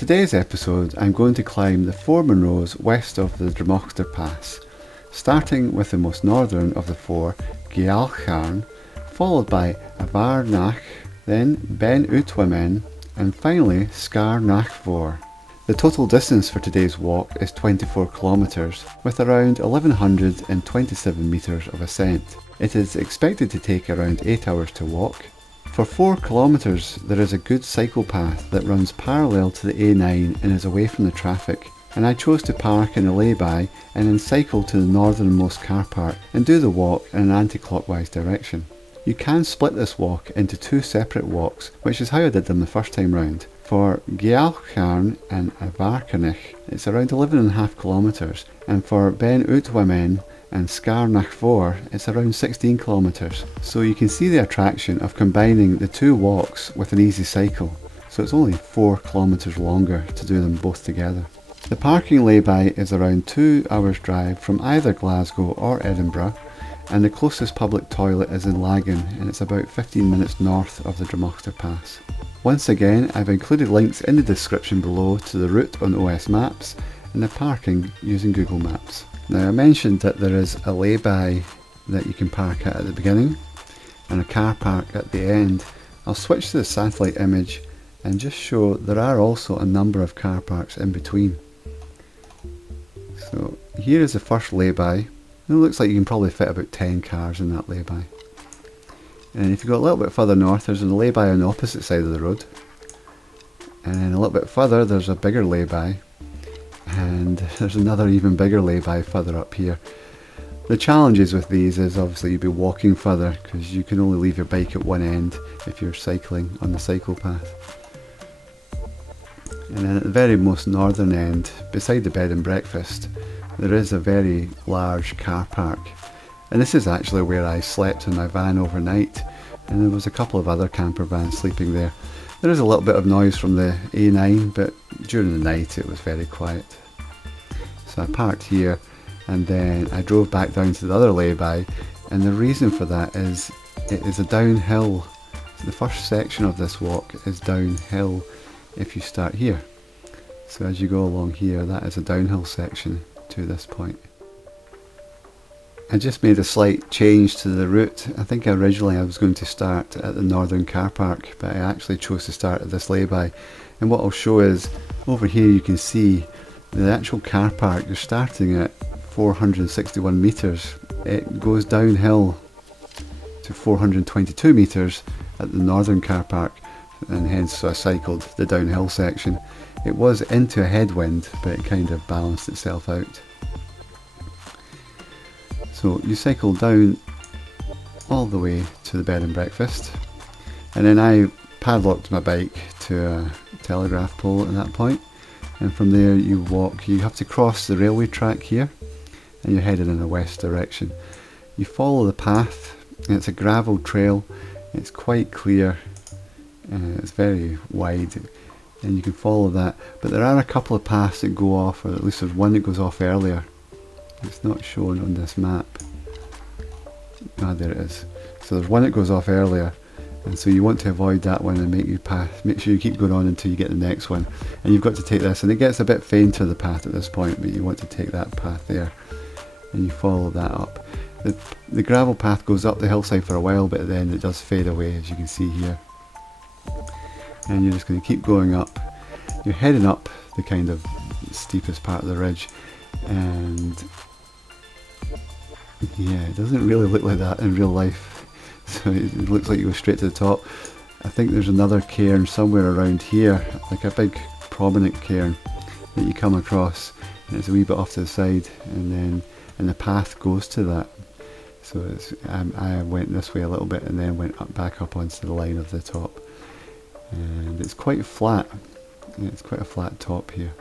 today's episode I'm going to climb the 4 Munros west of the Drumochter pass, starting with the most northern of the 4, Geal Chàrn, followed by A Mharconaich, then Beinn Udlamain, and finally Sgàirneach Mhòr. The total distance for today's walk is 24 kilometres, with around 1127 metres of ascent. It is expected to take around 8 hours to walk. For 4 kilometres there is a good cycle path that runs parallel to the A9 and is away from the traffic, and I chose to park in a layby and then cycle to the northernmost car park and do the walk in an anti-clockwise direction. You can split this walk into 2 separate walks, which is how I did them the first time round. For Geal Chàrn A Mharconaich it's around 11.5 kilometres, and for Beinn Udlamain and Sgàirneach Mhòr it's around 16 kilometres. So you can see the attraction of combining the 2 walks with an easy cycle, so it's only 4 kilometres longer to do them both together. The parking layby is around 2 hours drive from either Glasgow or Edinburgh, and the closest public toilet is in Laggan, and it's about 15 minutes north of the Drumochter Pass. Once again, I've included links in the description below to the route on OS Maps and the parking using Google Maps. Now, I mentioned that there is a layby that you can park at the beginning and a car park at the end. I'll switch to the satellite image and just show there are also a number of car parks in between. So here is the first layby. It looks like you can probably fit about 10 cars in that layby. And if you go a little bit further north, there's a layby on the opposite side of the road. And then a little bit further, there's a bigger layby. And there's another even bigger layby further up here. The challenges with these is obviously you'll be walking further because you can only leave your bike at one end if you're cycling on the cycle path. And then at the very most northern end, beside the bed and breakfast, there is a very large car park, and this is actually where I slept in my van overnight, and there was a couple of other camper vans sleeping there. There is a little bit of noise from the A9, but during the night it was very quiet. So I parked here and then I drove back down to the other layby, and the reason for that is it is a downhill. The first section of this walk is downhill if you start here. So as you go along here, that is a downhill section to this point. I just made a slight change to the route. I think originally I was going to start at the northern car park, but I actually chose to start at this layby. And what I'll show is, over here you can see the actual car park. You're starting at 461 metres. It goes downhill to 422 metres at the northern car park, and hence I cycled the downhill section. It was into a headwind, but it kind of balanced itself out. So you cycle down all the way to the bed and breakfast, and then I padlocked my bike to a telegraph pole at that point, and from there you walk. You have to cross the railway track here, and you're headed in a west direction. You follow the path, and it's a gravel trail. It's quite clear, it's very wide, and you can follow that, but there are a couple of paths that go off, or at least there's one that goes off earlier. It's not shown on this map. Ah, there it is. So there's one that goes off earlier, and so you want to avoid that one and make sure you keep going on until you get the next one, and you've got to take this, and it gets a bit fainter, the path at this point, but you want to take that path there and you follow that up. The gravel path goes up the hillside for a while, but then it does fade away, as you can see here. And you're just going to keep going up. You're heading up the kind of steepest part of the ridge, and yeah, it doesn't really look like that in real life. So it looks like you go straight to the top. I think there's another cairn somewhere around here, like a big prominent cairn that you come across, and it's a wee bit off to the side, and the path goes to that. So I went this way a little bit and then went back up onto the line of the top, and it's quite flat. Yeah, it's quite a flat top here,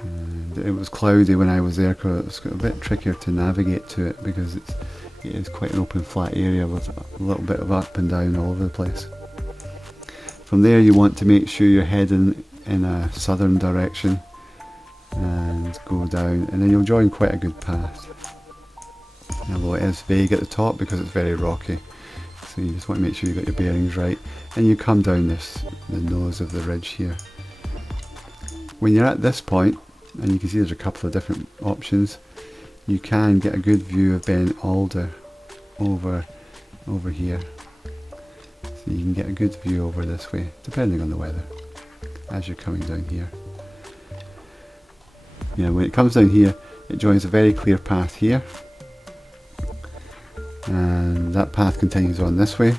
and it was cloudy when I was there, because it was a bit trickier to navigate to it, because it is quite an open flat area with a little bit of up and down all over the place. From there you want to make sure you're heading in a southern direction and go down, and then you'll join quite a good path, although it is vague at the top because it's very rocky. So you just want to make sure you got your bearings right, and you come down the nose of the ridge here. When you're at this point, and you can see there's a couple of different options, you can get a good view of Ben Alder over here. So you can get a good view over this way, depending on the weather, as you're coming down here. Yeah, when it comes down here, it joins a very clear path here, and that path continues on this way,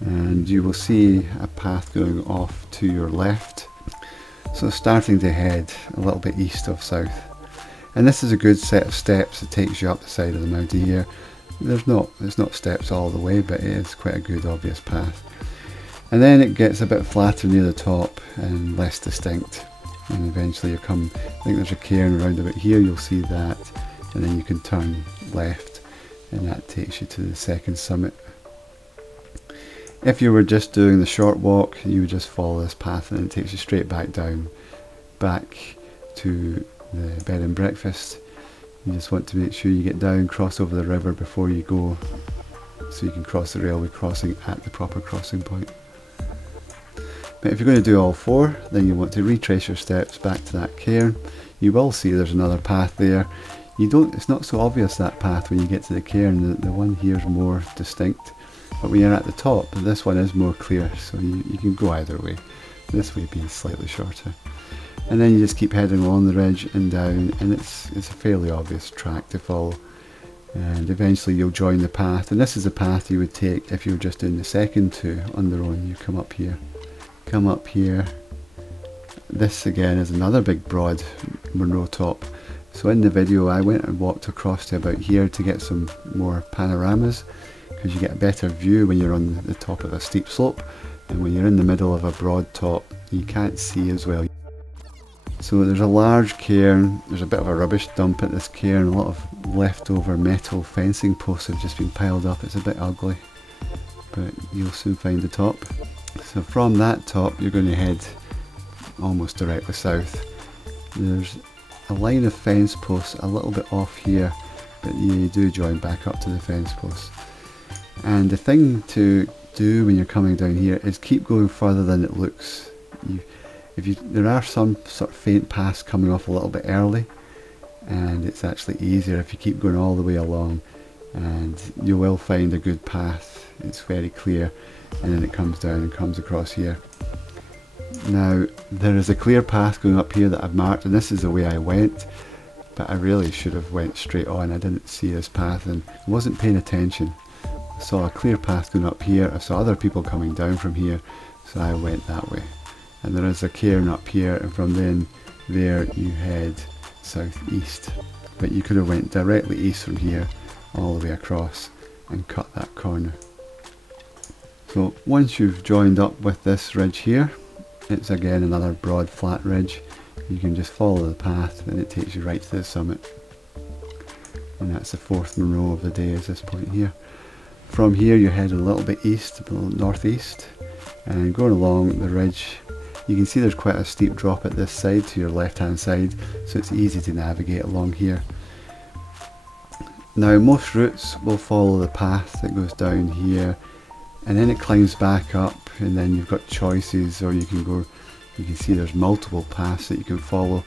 and you will see a path going off to your left. So starting to head a little bit east of south, and this is a good set of steps that takes you up the side of the mountain here. It's not steps all the way, but it is quite a good obvious path. And then it gets a bit flatter near the top and less distinct, and eventually you come, I think there's a cairn around about here, you'll see that, and then you can turn left and that takes you to the second summit. If you were just doing the short walk, you would just follow this path and it takes you straight back down, back to the bed and breakfast. You just want to make sure you get down, cross over the river before you go, so you can cross the railway crossing at the proper crossing point. But if you're going to do all four, then you want to retrace your steps back to that cairn. You will see there's another path there. It's not so obvious, that path, when you get to the cairn. The one here is more distinct. But when you're at the top, this one is more clear, so you can go either way. This way being slightly shorter. And then you just keep heading along the ridge and down, and it's a fairly obvious track to follow. And eventually you'll join the path, and this is the path you would take if you were just doing the second two on their own. You come up here. This again is another big broad Munro top. So in the video I went and walked across to about here to get some more panoramas, because you get a better view when you're on the top of a steep slope, and when you're in the middle of a broad top you can't see as well. So there's a large cairn, there's a bit of a rubbish dump at this cairn, a lot of leftover metal fencing posts have just been piled up. It's a bit ugly, but you'll soon find the top. So from that top you're going to head almost directly south. There's a line of fence posts a little bit off here, but you do join back up to the fence posts. And the thing to do when you're coming down here is keep going further than it looks. There are some sort of faint paths coming off a little bit early, and it's actually easier if you keep going all the way along, and you will find a good path. It's very clear, and then it comes down and comes across here. Now there is a clear path going up here that I've marked, and this is the way I went, but I really should have went straight on. I didn't see this path and I wasn't paying attention. I saw a clear path going up here, I saw other people coming down from here, so I went that way. And there is a cairn up here, and from then there you head southeast. But you could have went directly east from here all the way across and cut that corner. So once you've joined up with this ridge here, it's again another broad flat ridge. You can just follow the path and it takes you right to the summit. And that's the fourth Munro of the day is this point here. From here you head a little bit east, a little northeast, and going along the ridge you can see there's quite a steep drop at this side to your left hand side, so it's easy to navigate along here. Now most routes will follow the path that goes down here, and then it climbs back up, and then you've got choices, or you can see there's multiple paths that you can follow.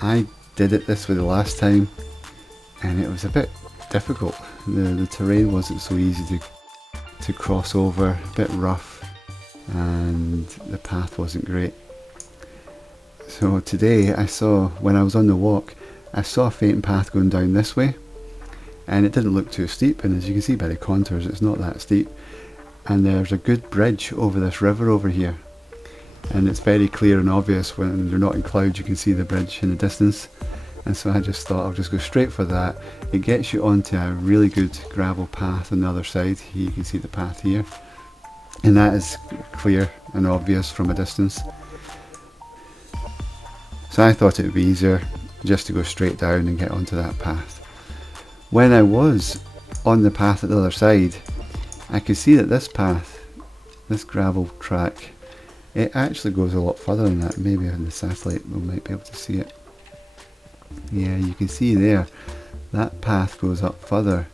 I did it this way the last time and it was a bit difficult. The terrain wasn't so easy to cross over, a bit rough, and the path wasn't great. So today when I was on the walk, I saw a faint path going down this way, and it didn't look too steep, and as you can see by the contours it's not that steep, and there's a good bridge over this river over here, and it's very clear and obvious when you're not in clouds. You can see the bridge in the distance, and so I just thought I'll just go straight for that. It gets you onto a really good gravel path on the other side. You can see the path here, and that is clear and obvious from a distance. So I thought it would be easier just to go straight down and get onto that path. When I was on the path at the other side, I could see that this path, this gravel track, it actually goes a lot further than that. Maybe on the satellite we might be able to see it. Yeah, you can see there, that path goes up further.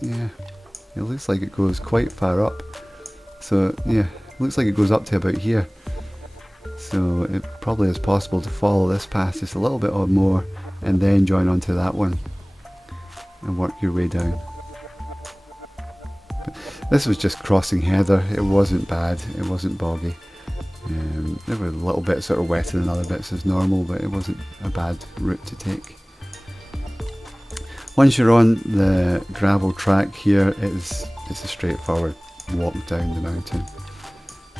Yeah, it looks like it goes quite far up. So yeah, it looks like it goes up to about here. so it probably is possible to follow this path just a little bit or more and then join onto that one and work your way down. But this was just crossing heather. It wasn't bad, it wasn't boggy. There were little bits that were wetter than other bits as normal, but it wasn't a bad route to take. Once you're on the gravel track here, it's a straightforward walk down the mountain.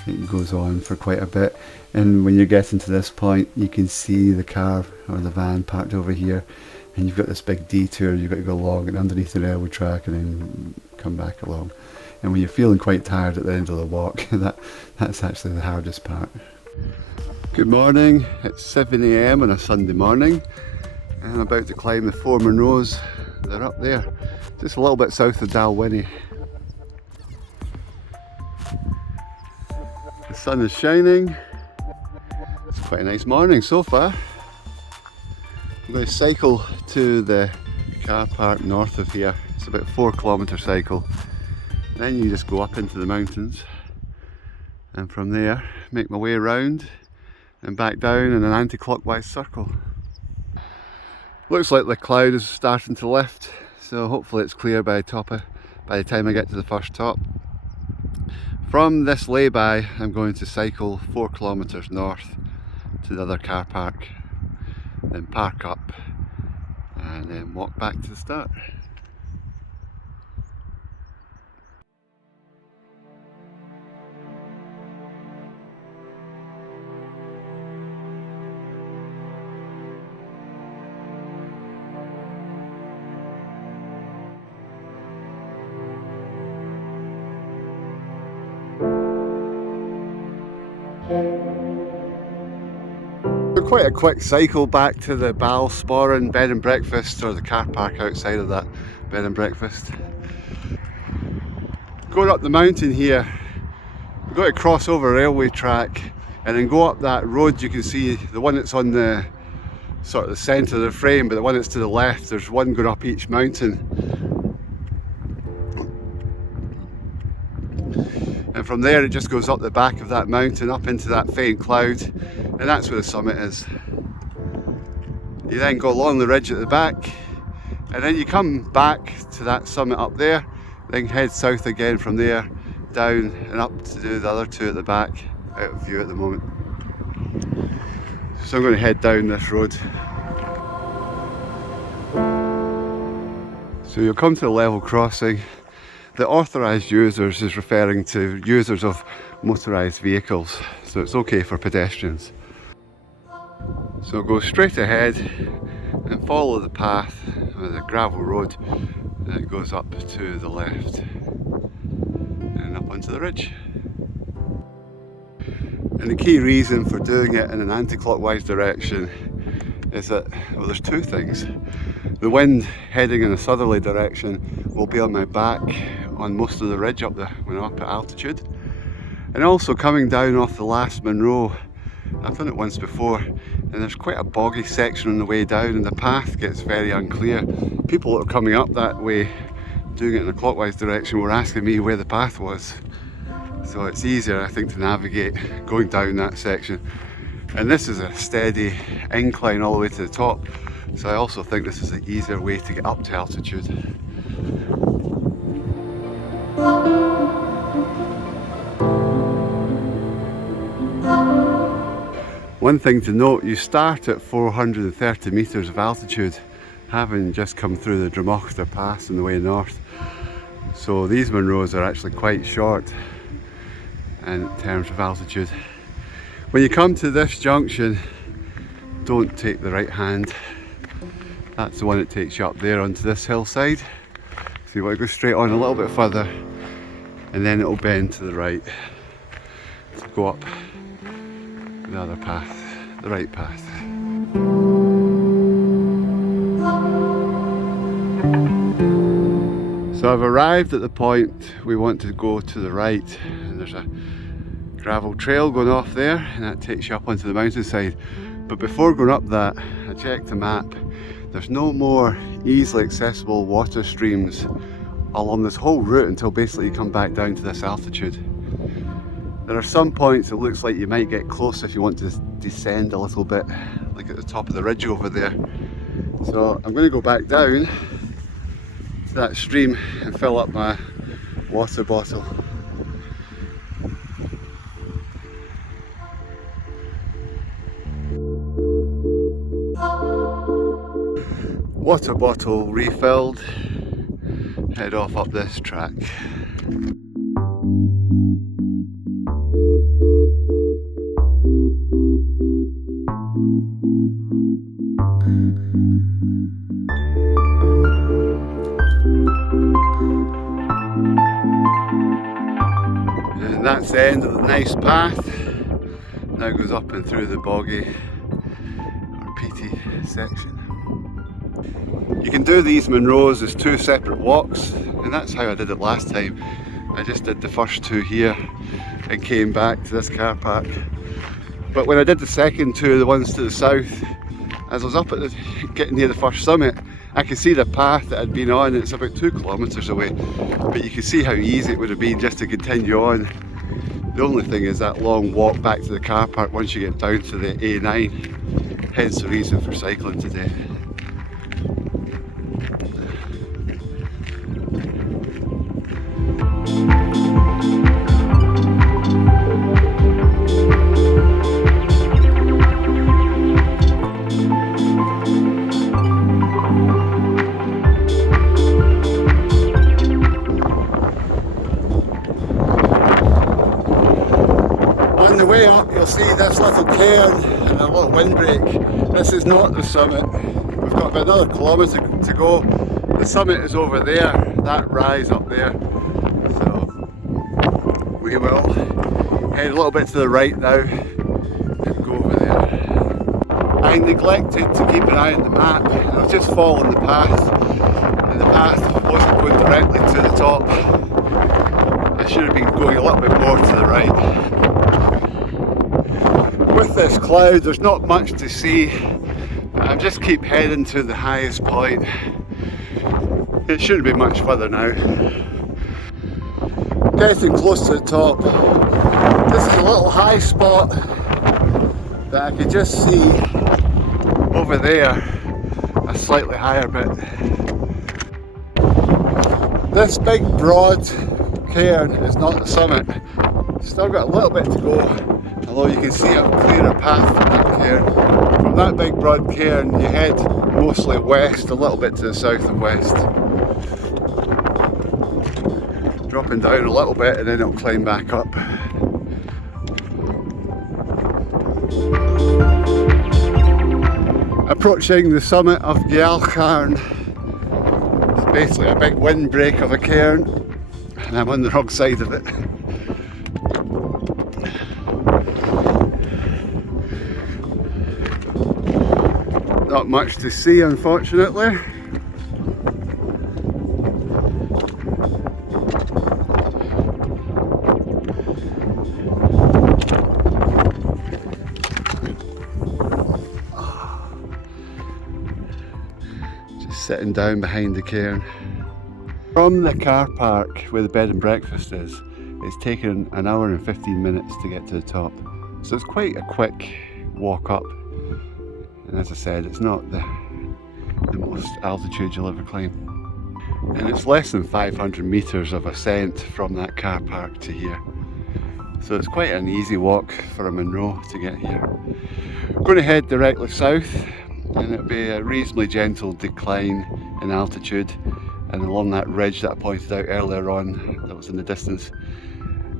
It goes on for quite a bit, and when you're getting to this point you can see the car or the van parked over here, and you've got this big detour you've got to go along and underneath the railway track and then come back along. And when you're feeling quite tired at the end of the walk, that's actually the hardest part. Good morning, it's 7 AM on a Sunday morning, and I'm about to climb the 4 Munros. They're up there, just a little bit south of Dalwhinnie. The sun is shining. It's quite a nice morning so far. I'm going to cycle to the car park north of here. It's about a 4-kilometre cycle. Then you just go up into the mountains, and from there make my way around and back down in an anti-clockwise circle. Looks like the cloud is starting to lift, so hopefully it's clear by the time I get to the first top. From this layby I'm going to cycle 4 kilometres north to the other car park, then park up and then walk back to the start. Quite a quick cycle back to the Balsporin bed and breakfast, or the car park outside of that bed and breakfast. Going up the mountain here, we've got to cross over a railway track and then go up that road. You can see the one that's on the sort of the centre of the frame, but the one that's to the left, there's one going up each mountain. And from there it just goes up the back of that mountain, up into that faint cloud, and that's where the summit is. You then go along the ridge at the back, and then you come back to that summit up there, then head south again from there, down and up to do the other two at the back, out of view at the moment. So I'm going to head down this road. So you'll come to a level crossing. The authorised users is referring to users of motorised vehicles, so it's okay for pedestrians. So go straight ahead and follow the path, the gravel road, and it goes up to the left and up onto the ridge. And the key reason for doing it in an anti-clockwise direction is that, well, there's two things. The wind heading in a southerly direction will be on my back on most of the ridge up there when I'm up at altitude, and also coming down off the last Munro. I've done it once before, and there's quite a boggy section on the way down, and the path gets very unclear. People that are coming up that way doing it in a clockwise direction were asking me where the path was, so it's easier, I think, to navigate going down that section. And this is a steady incline all the way to the top, so I also think this is an easier way to get up to altitude. One thing to note, you start at 430 metres of altitude, having just come through the Drumochter pass on the way north. So these Munros are actually quite short in terms of altitude. When you come to this junction, don't take the right hand. That's the one that takes you up there onto this hillside. So you want to go straight on a little bit further, and then it'll bend to the right to go up the other path, the right path. So I've arrived at the point we want to go to the right, and there's a gravel trail going off there, and that takes you up onto the mountainside. But before going up that, I checked the map. There's no more easily accessible water streams along this whole route until basically you come back down to this altitude. There are some points it looks like you might get close if you want to descend a little bit, like at the top of the ridge over there. So I'm going to go back down to that stream and fill up my water bottle. Water bottle refilled, head off up this track. And that's the end of the nice path. Now it goes up and through the boggy or peaty section. You can do these Munros as two separate walks, and that's how I did it last time. I just did the first two here and came back to this car park. But when I did the second two, the ones to the south, as I was up at getting near the first summit, I could see the path that I'd been on. It's about 2 kilometres away, but you could see how easy it would have been just to continue on. The only thing is that long walk back to the car park once you get down to the A9, hence the reason for cycling today. On the way up you'll see this little cairn and a little windbreak. This is not the summit. We've got about another kilometre to go. The summit is over there, that rise up there. So we will head a little bit to the right now and go over there. I neglected to keep an eye on the map. I was just following the path, and the path wasn't going directly to the top. I should have been going a little bit more to the right. With this cloud there's not much to see. I just keep heading to the highest point. It shouldn't be much further now. Getting close to the top. This is a little high spot that I could just see over there, a slightly higher bit. This big broad cairn is not the summit. Still got a little bit to go, although you can see a clearer path from that cairn. From that big broad cairn you head mostly west, a little bit to the south and west. Dropping down a little bit and then it'll climb back up. Approaching the summit of Geal Chàrn. It's basically a big windbreak of a cairn and I'm on the wrong side of it. Not much to see, unfortunately. Just sitting down behind the cairn. From the car park where the bed and breakfast is, it's taken an hour and 15 minutes to get to the top. So it's quite a quick walk up. And as I said, it's not the most altitude you'll ever climb. And it's less than 500 metres of ascent from that car park to here. So it's quite an easy walk for a Munro to get here. I'm going to head directly south and it'll be a reasonably gentle decline in altitude and along that ridge that I pointed out earlier on that was in the distance.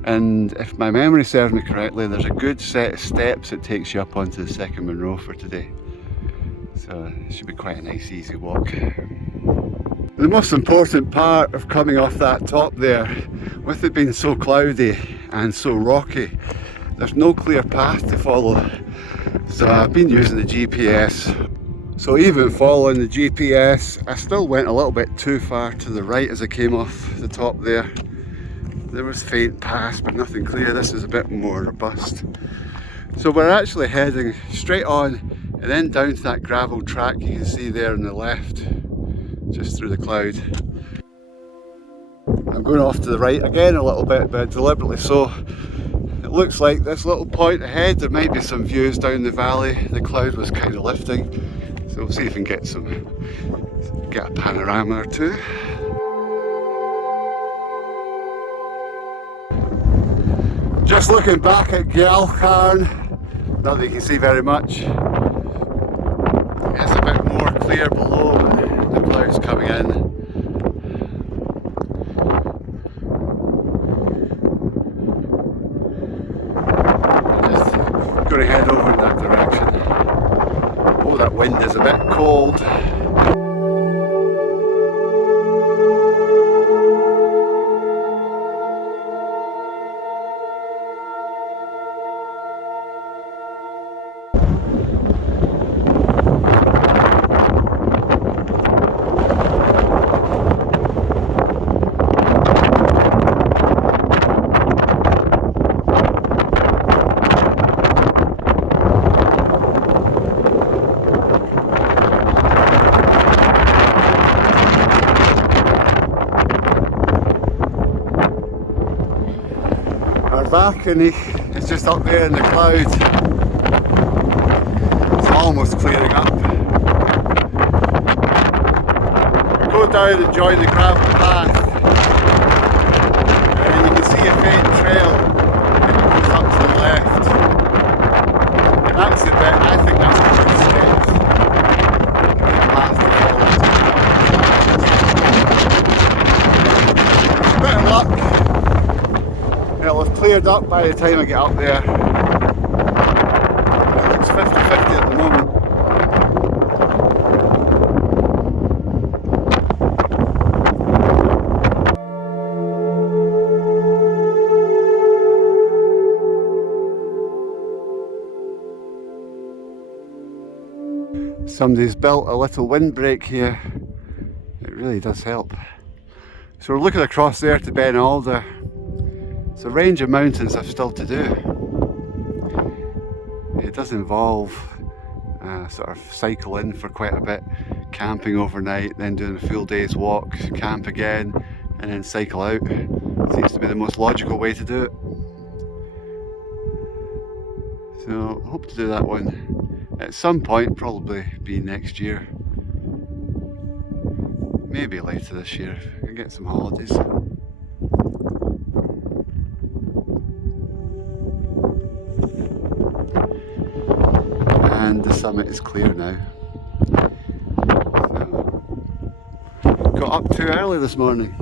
And if my memory serves me correctly, there's a good set of steps that takes you up onto the second Munro for today. So it should be quite a nice easy walk. The most important part of coming off that top there, with it being so cloudy and so rocky, there's no clear path to follow. So I've been using the GPS. So even following the GPS, I still went a little bit too far to the right as I came off the top there. There was faint paths, but nothing clear. This is a bit more robust. So we're actually heading straight on and then down to that gravel track you can see there on the left, just through the cloud. I'm going off to the right again a little bit, but deliberately so. It looks like this little point ahead there might be some views down the valley. The cloud was kind of lifting, so we'll see if we can get a panorama or two. Just looking back at Geal Chàrn, not that you can see very much. It's a bit more clear below, but the clouds coming in. Going to head over in that direction. Oh, that wind is a bit cold. Mharconaich is just up there in the clouds. It's almost clearing up. We go down and join the gravel path, and you can see a faint trail that goes up to the left. And that's the bit, I think that's the good step. A bit of luck. It'll have cleared up by the time I get up there. It looks 50-50 at the moment. Somebody's built a little windbreak here. It really does help. So we're looking across there to Ben Alder. It's a range of mountains I've still to do. It does involve sort of cycle in for quite a bit, camping overnight, then doing a full day's walk, camp again, and then cycle out. Seems to be the most logical way to do it. So I hope to do that one at some point, probably be next year. Maybe later this year if I can get some holidays. And the summit is clear now. So, got up too early this morning.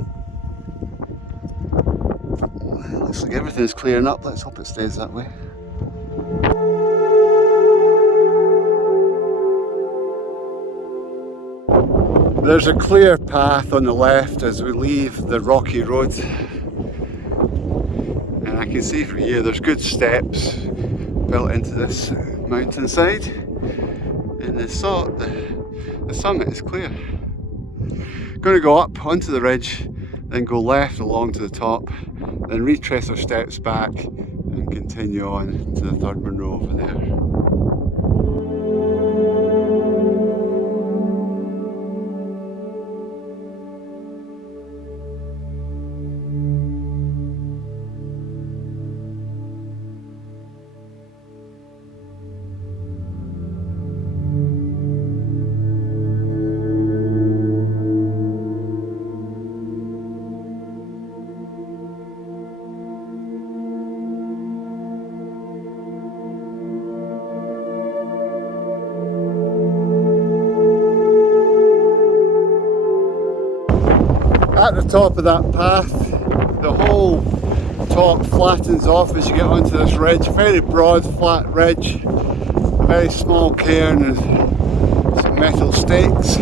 Looks like everything's clearing up. Let's hope it stays that way. There's a clear path on the left as we leave the rocky road. And I can see from here there's good steps built into this mountainside, and the summit is clear. Going to go up onto the ridge, then go left along to the top, then retrace our steps back and continue on to the third Munro over there. At the top of that path, the whole top flattens off as you get onto this ridge. Very broad, flat ridge, a very small cairn and some metal stakes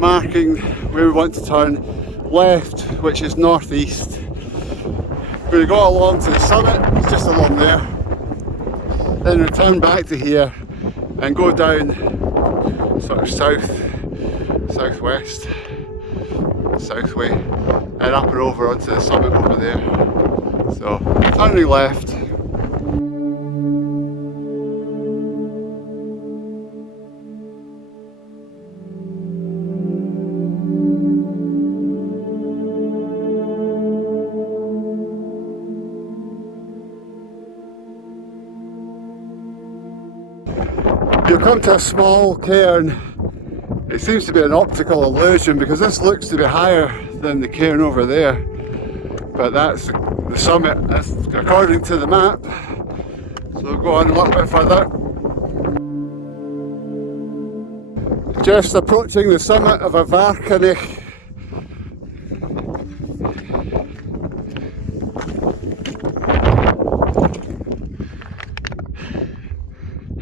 marking where we want to turn left, which is northeast. We're going to go along to the summit, it's just along there, then return back to here and go down sort of southwest. Southway and up and over onto the summit over there. So turning left. You'll come to a small cairn. It seems to be an optical illusion because this looks to be higher than the cairn over there, but that's the summit according to the map. So we'll go on a little bit further. Just approaching the summit of A Mharconaich.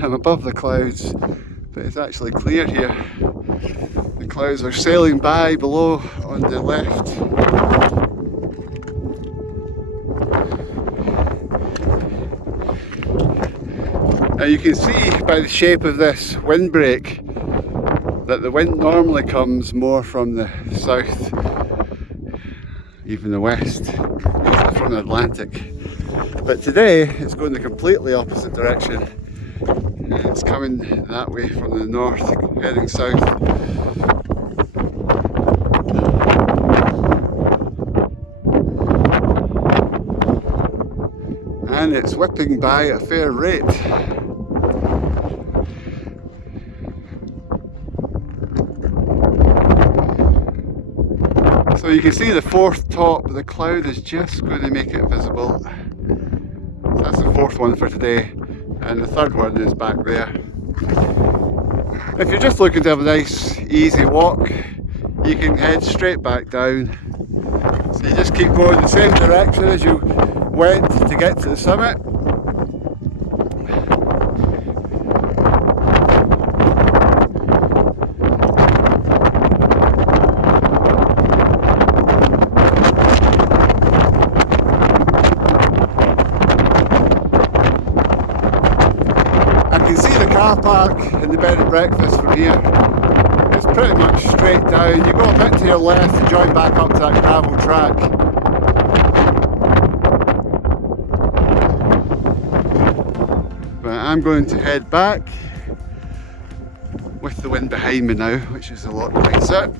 I'm above the clouds, but it's actually clear here. The clouds are sailing by below on the left. Now you can see by the shape of this windbreak that the wind normally comes more from the south, even the west, from the Atlantic. But today it's going the completely opposite direction. It's coming that way from the north, heading south. And it's whipping by at a fair rate. So you can see the fourth top, the cloud is just going to make it visible. So that's the fourth one for today. And the third one is back there. If you're just looking to have a nice easy walk, you can head straight back down. So you just keep going the same direction as you went to get to the summit. Car park and the bed and breakfast from here. It's pretty much straight down. You go a bit to your left to join back up to that gravel track. But I'm going to head back with the wind behind me now, which is a lot nicer.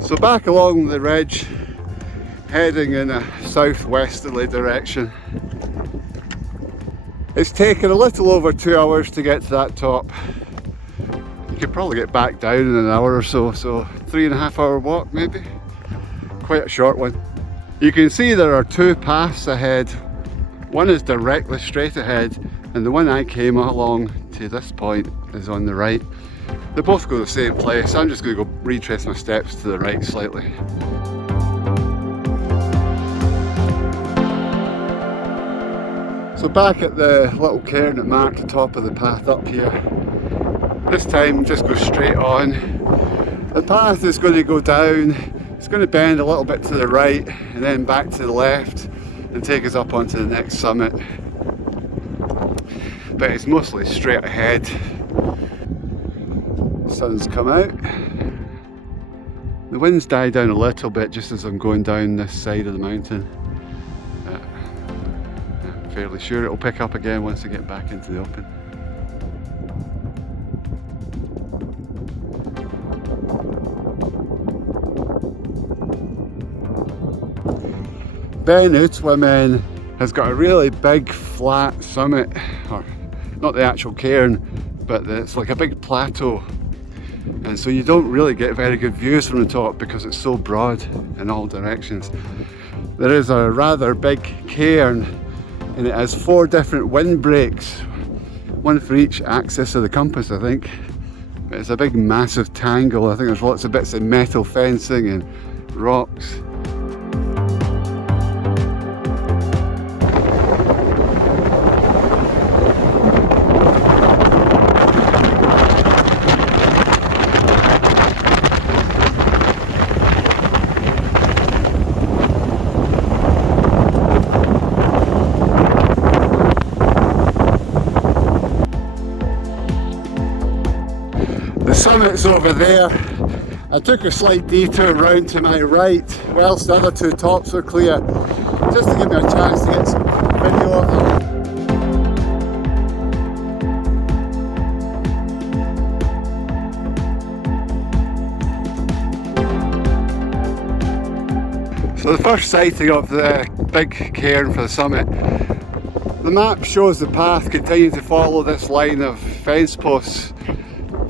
So back along the ridge, heading in a southwesterly direction. It's taken a little over 2 hours to get to that top. You could probably get back down in an hour or so, so 3.5 hour walk maybe. Quite a short one. You can see there are two paths ahead. One is directly straight ahead, and the one I came along to this point is on the right. They both go to the same place. I'm just going to go retrace my steps to the right slightly. So back at the little cairn that marked the top of the path up here. This time just go straight on. The path is going to go down, it's going to bend a little bit to the right and then back to the left and take us up onto the next summit. But it's mostly straight ahead. The sun's come out. The wind's died down a little bit just as I'm going down this side of the mountain. Fairly sure it'll pick up again once I get back into the open. Beinn Udlamain has got a really big flat summit, or not the actual cairn, but it's like a big plateau, and so you don't really get very good views from the top because it's so broad in all directions. There is a rather big cairn and it has 4 different windbreaks, one for each axis of the compass, I think. It's a big massive tangle. I think there's lots of bits of metal fencing and rocks. Summit's over there. I took a slight detour round to my right whilst the other 2 tops were clear, just to give me a chance to get some video of them. So the first sighting of the big cairn for the summit. The map shows the path continuing to follow this line of fence posts,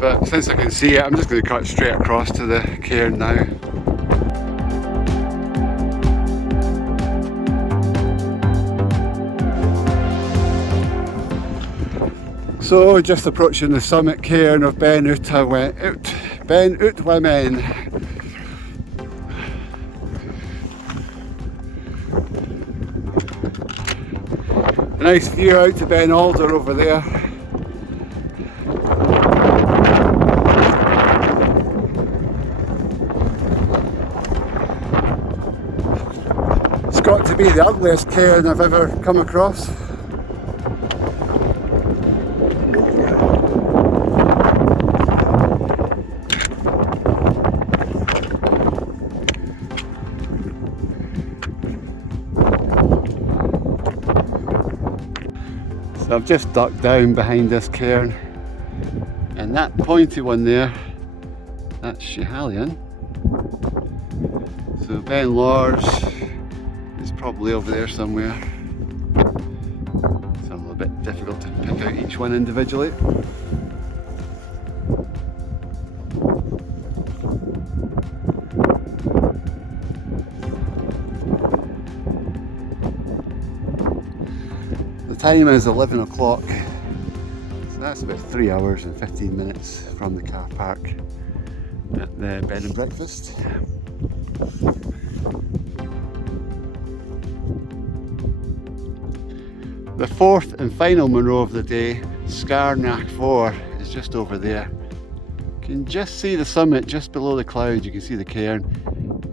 but since I can see it, I'm just going to cut straight across to the cairn now. So just approaching the summit cairn of Beinn Udlamain. A nice view out to Ben Alder over there. It's got to be the ugliest cairn I've ever come across. So I've just ducked down behind this cairn, and that pointy one there, that's Schiehallion. So Ben Alder is probably over there somewhere. It's a little bit difficult to pick out each one individually. The time is 11 o'clock, so that's about 3 hours and 15 minutes from the car park at the bed and breakfast. The fourth and final Munro of the day, Sgàirneach Mhòr, is just over there. You can just see the summit just below the clouds. You can see the cairn,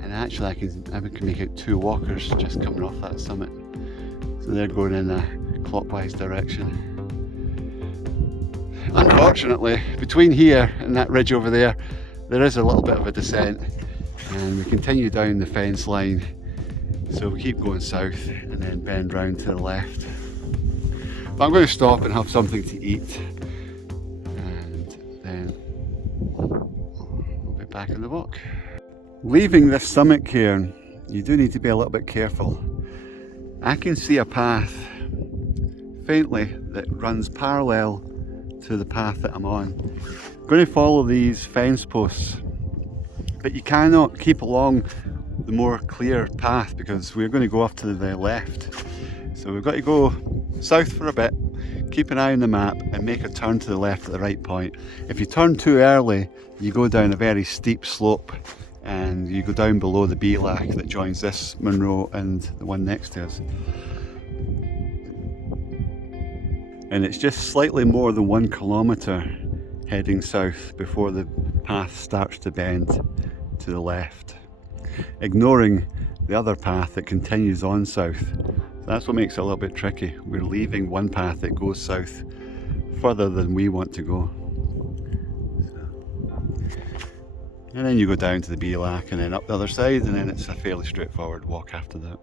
and actually I can make out two walkers just coming off that summit. So they're going in a clockwise direction. Unfortunately, between here and that ridge over there, there is a little bit of a descent, and we continue down the fence line. So we keep going south and then bend round to the left. But I'm going to stop and have something to eat, and then we'll be back on the walk. Leaving this summit cairn, you do need to be a little bit careful. I can see a path faintly that runs parallel to the path that I'm on. I'm going to follow these fence posts, but you cannot keep along the more clear path because we're going to go off to the left. So we've got to go south for a bit, keep an eye on the map and make a turn to the left at the right point. If you turn too early, you go down a very steep slope and you go down below the B&B that joins this Munro and the one next to us. And it's just slightly more than 1 kilometre heading south before the path starts to bend to the left, ignoring the other path that continues on south. That's what makes it a little bit tricky. We're leaving one path that goes south further than we want to go. And then you go down to the B&B and then up the other side, and then it's a fairly straightforward walk after that.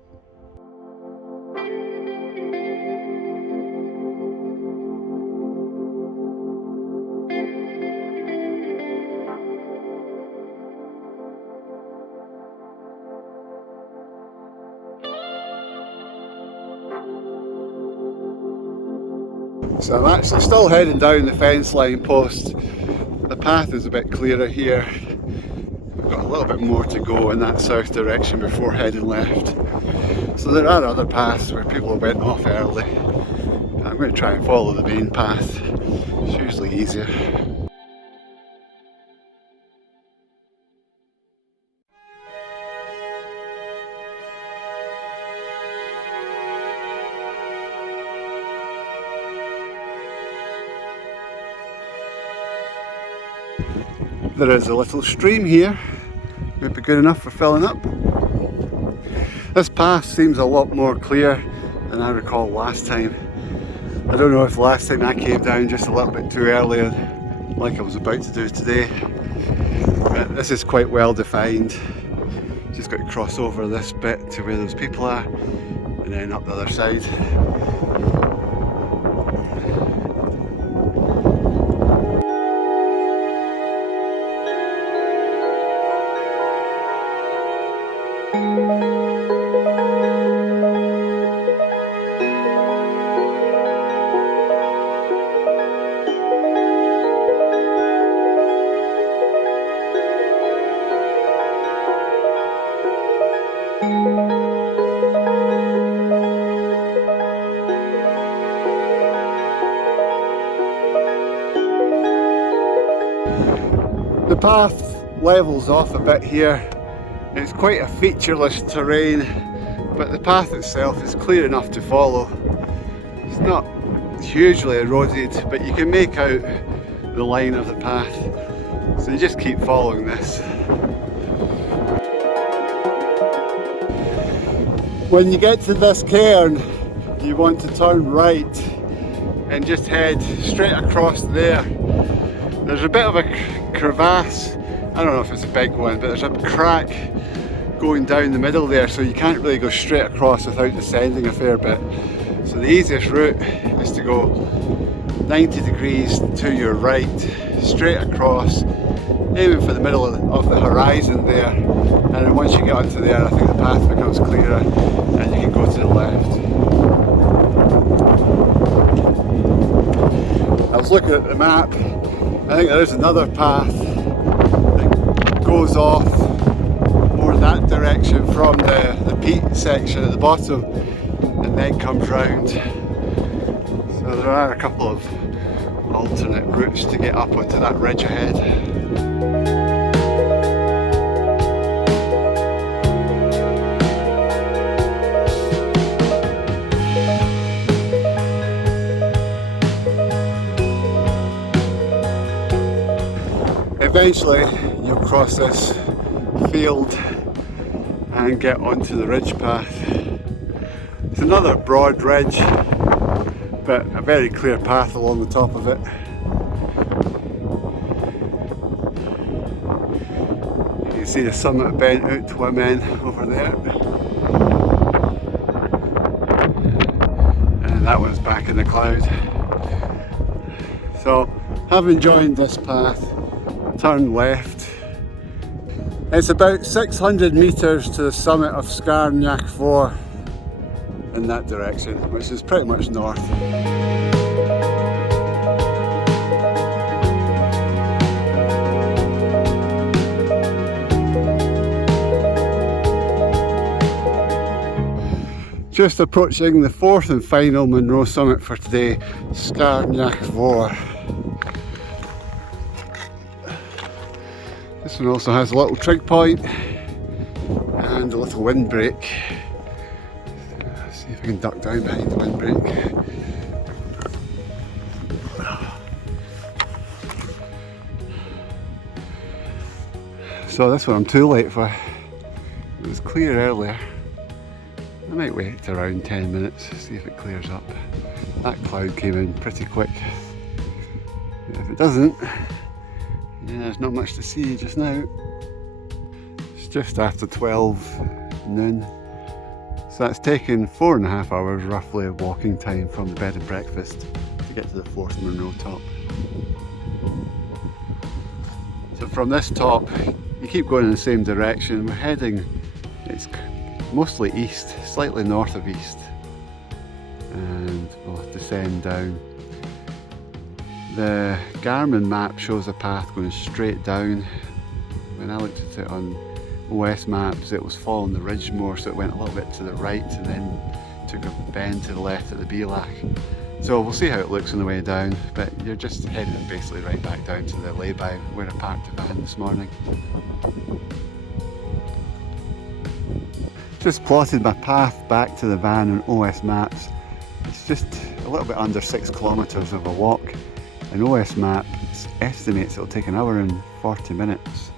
So I'm actually still heading down the fence line post. The path is a bit clearer here. We've got a little bit more to go in that south direction before heading left. So there are other paths where people went off early. I'm going to try and follow the main path. It's usually easier. There is a little stream here, would be good enough for filling up. This path seems a lot more clear than I recall last time. I don't know if last time I came down just a little bit too early like I was about to do today, but this is quite well defined. Just got to cross over this bit to where those people are and then up the other side. The path levels off a bit here. It's quite a featureless terrain, but the path itself is clear enough to follow. It's not hugely eroded, but you can make out the line of the path, so you just keep following this. When you get to this cairn, you want to turn right and just head straight across there. There's a bit of a crevasse, I don't know if it's a big one, but there's a crack going down the middle there, so you can't really go straight across without descending a fair bit. So the easiest route is to go 90 degrees to your right, straight across, aiming for the middle of the horizon there, and then once you get onto there, I think the path becomes clearer and you can go to the left. I was looking at the map, I think there is another path that goes off more that direction from the peat section at the bottom and then comes round. So there are a couple of alternate routes to get up onto that ridge ahead. Eventually you'll cross this field and get onto the ridge path. It's another broad ridge, but a very clear path along the top of it. You can see the summit of Beinn Udlamain over there. And that one's back in the cloud. So, having joined this path, turn left. It's about 600 metres to the summit of Sgàirneach Mhòr in that direction, which is pretty much north. Just approaching the fourth and final Munros summit for today, Sgàirneach Mhòr. This one also has a little trig point and a little windbreak. Let's see if I can duck down behind the windbreak. So this one I'm too late for. It was clear earlier. I might wait around 10 minutes, see if it clears up. That cloud came in pretty quick. If it doesn't, yeah, there's not much to see just now. It's just after 12 noon. So that's taken 4.5 hours roughly of walking time from the bed and breakfast to get to the fourth Munro top. So from this top, you keep going in the same direction. We're heading, it's mostly east, slightly north of east. And we'll descend down. The Garmin map shows a path going straight down. When I looked at it on OS maps, it was following the ridge more, so it went a little bit to the right and then took a bend to the left at the Bealach. So we'll see how it looks on the way down, but you're just heading basically right back down to the layby where I parked the van this morning. Just plotted my path back to the van on OS maps. It's just a little bit under 6 kilometres of a walk. And OS Maps estimates it'll take 1 hour and 40 minutes.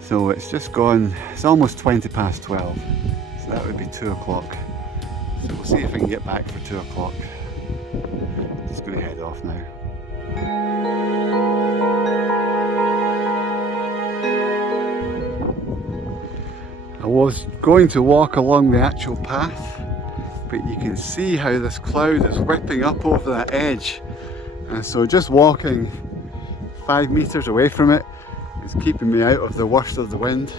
So it's just gone, it's almost 12. So that would be 2 o'clock. So we'll see if I can get back for 2 o'clock. Just going to head off now. I was going to walk along the actual path, but you can see how this cloud is whipping up over that edge. And so just walking 5 metres away from it is keeping me out of the worst of the wind.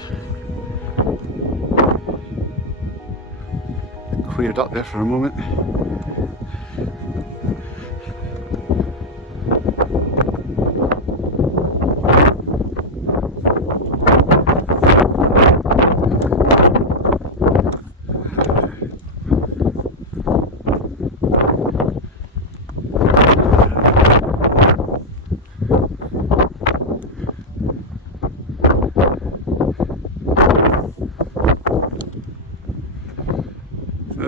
It cleared up there for a moment.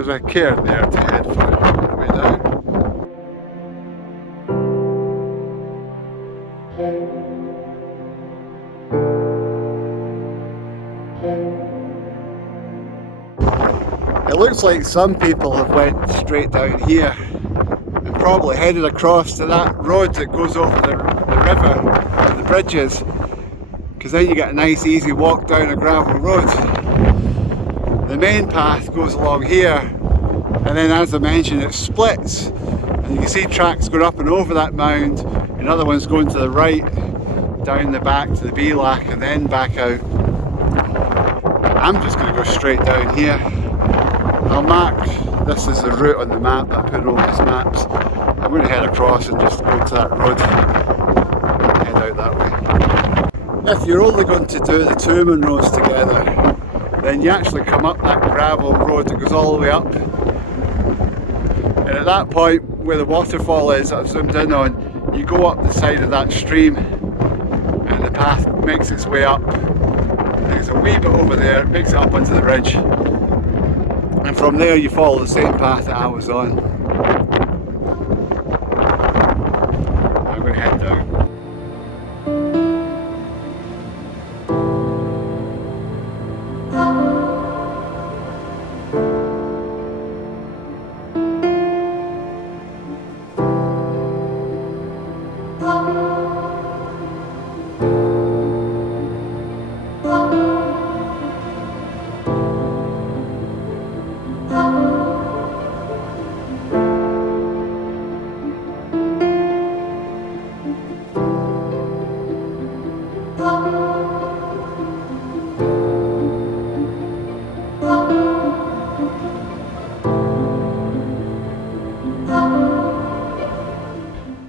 there's a cairn there to head for on the way down. It looks like some people have went straight down here and probably headed across to that road that goes over the river and the bridges, because then you get a nice easy walk down a gravel road. The main path goes along here, and then as I mentioned it splits, and you can see tracks going up and over that mound, and other ones going to the right down the back to the Bealach and then back out. I'm just going to go straight down here. I'll mark this as the route on the map that I put on these maps. I'm going to head across and just go to that road and head out that way. If you're only going to do the two Munros together, then you actually come up that gravel road that goes all the way up, and at that point where the waterfall is that I've zoomed in on, you go up the side of that stream and the path makes its way up. There's a wee bit over there, it makes it up onto the ridge. And from there you follow the same path that I was on. I'm going to head down.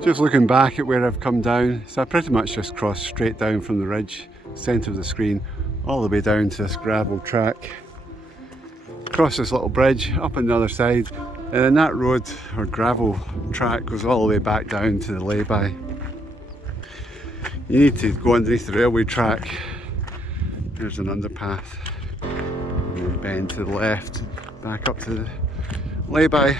Just looking back at where I've come down, so I pretty much just crossed straight down from the ridge, centre of the screen, all the way down to this gravel track, across this little bridge, up on the other side, and then that road or gravel track goes all the way back down to the layby. You need to go underneath the railway track. There's an underpath, and then bend to the left, back up to the layby.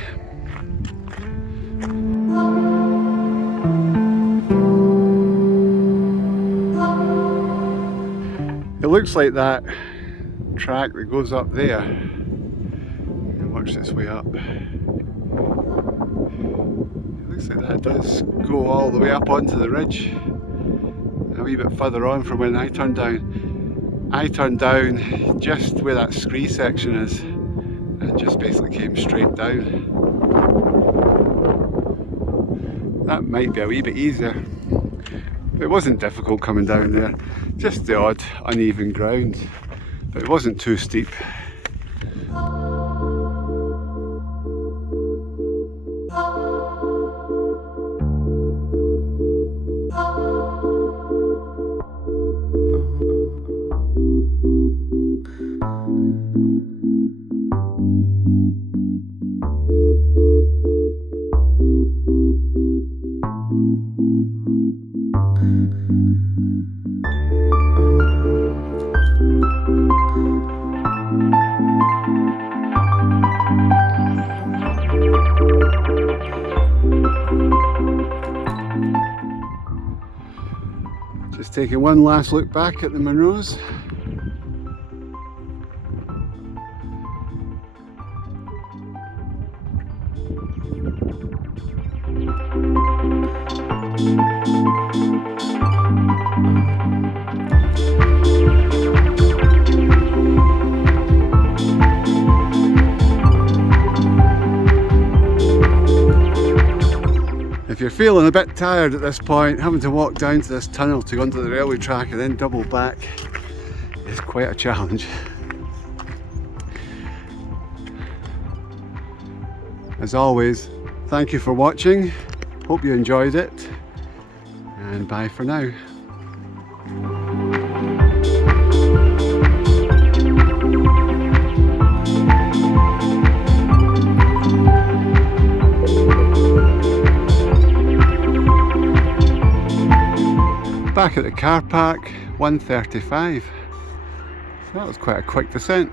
It looks like that track that goes up there and works its way up. It looks like that does go all the way up onto the ridge, a wee bit further on from when I turned down. I turned down just where that scree section is and just basically came straight down. That might be a wee bit easier. It wasn't difficult coming down there, just the odd uneven ground, but it wasn't too steep. Just taking one last look back at the Munros. If you're feeling a bit tired at this point, having to walk down to this tunnel to go onto the railway track and then double back is quite a challenge. As always, thank you for watching, hope you enjoyed it, and bye for now. Back at the car park, 1:35. So that was quite a quick descent.